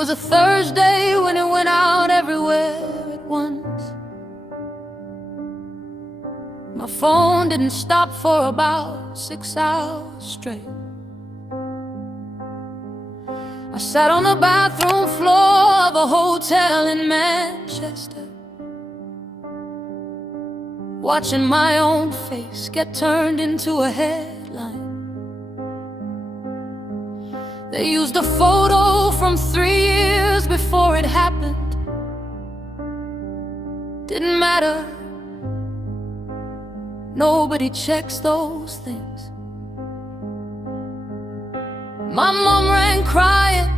was a Thursday when it went out everywhere at once. My phone didn't stop for about 6 hours straight. I sat on the bathroom floor of a hotel in Manchester, watching my own face get turned into a headline. They used a photo from 3 years before it happened. Didn't matter, nobody checks those things. My mom rang crying,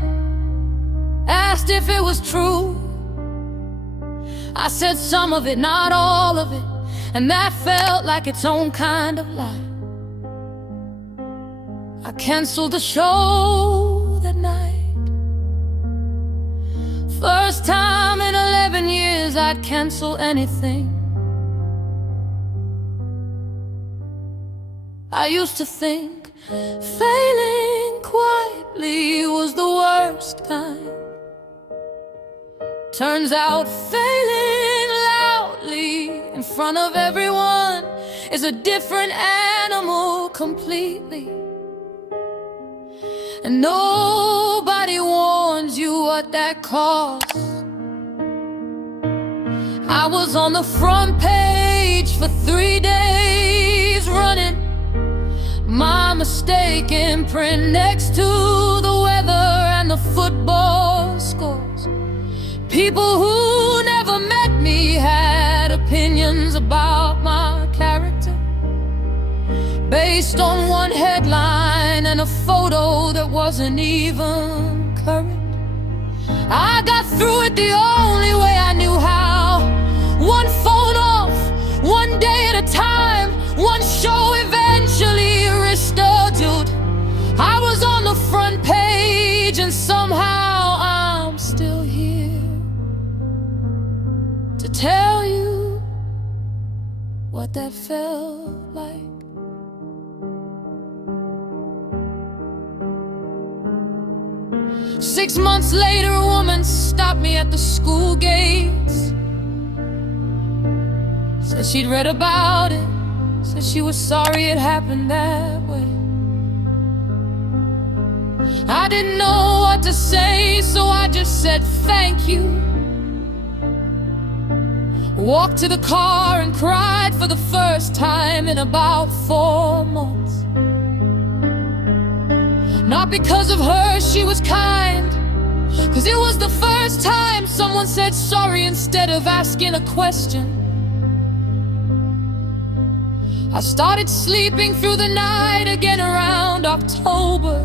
asked if it was true. I said some of it, not all of it, and that felt like its own kind of lie. I canceled the show that night. First time in 11 years I'd cancel anything. I used to think failing quietly was the worst kind. Turns out failing loudly in front of everyone is a different animal completely. And nobody warns you what that costs. I was on the front page for 3 days running, my mistake in print next to the weather and the football scores. People who never met me had opinions about my character based on one headline and a photo that wasn't even current. I got through it the only way I knew how. One phone off, one day at a time, one show eventually rescheduled. I was on the front page and somehow I'm still here to tell you what that felt like. Six months later, a woman stopped me at the school gates. Said she'd read about it, said she was sorry it happened that way. I didn't know what to say, so I just said thank you. Walked to the car and cried for the first time in about 4 months. Not because of her, she was kind, 'cause it was the first time someone said sorry instead of asking a question. I started sleeping through the night again around October.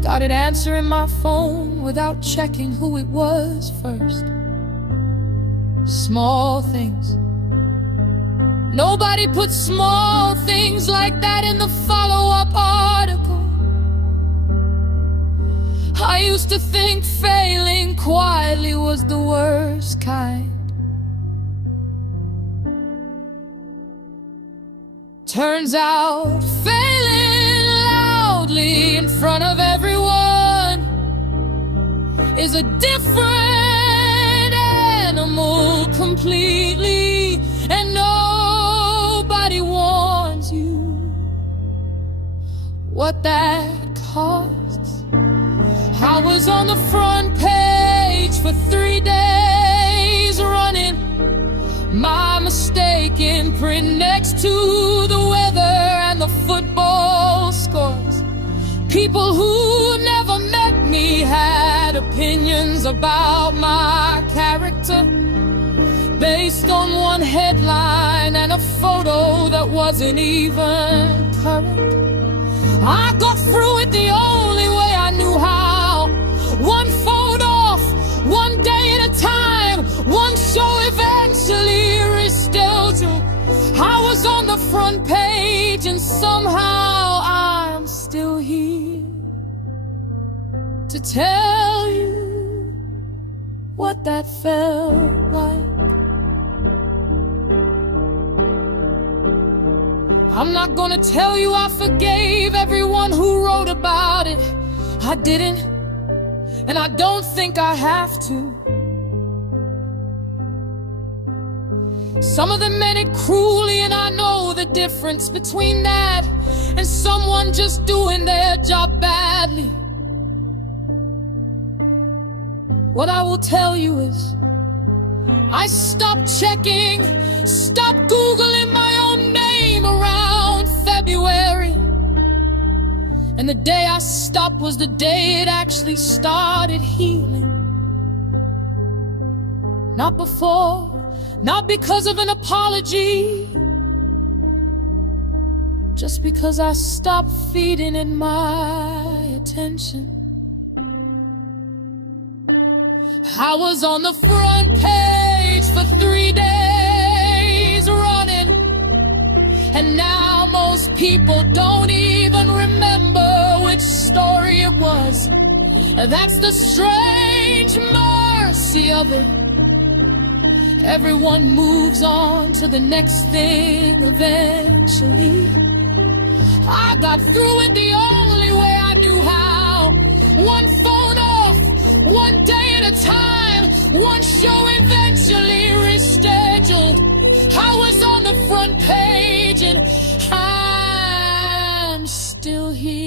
Started answering my phone without checking who it was first. Small things. Nobody put small things like that in the follow-up article. I used to think failing quietly was the worst kind. Turns out failing loudly in front of everyone is a different animal completely. And nobody warns you what that costs. I was on the front page for 3 days running, my mistake in print next to the weather and the football scores. People who never met me had opinions about my character based on one headline and a photo that wasn't even current. I got through it the only way I knew how. One phone off, one day at a time, one show eventually rescheduled. I was on the front page and somehow I'm still here to tell you what that felt like. I'm not gonna tell you I forgave everyone who wrote about it. I didn't. and I don't think I have to. Some of them meant it cruelly, and I know the difference between that and someone just doing their job badly. What I will tell you is, I stopped checking, stopped Googling my own name around February. And the day I stopped was the day it actually started healing. Not before, not because of an apology, just because I stopped feeding it my attention. I was on the front page for 3 days running, and now most people don't even remember which story it was. That's the strange mercy of it. Everyone moves on to the next thing eventually. I got through it the only way I knew how. One phone off, one day at a time, one show eventually rescheduled. I was on the front page and I'm still here.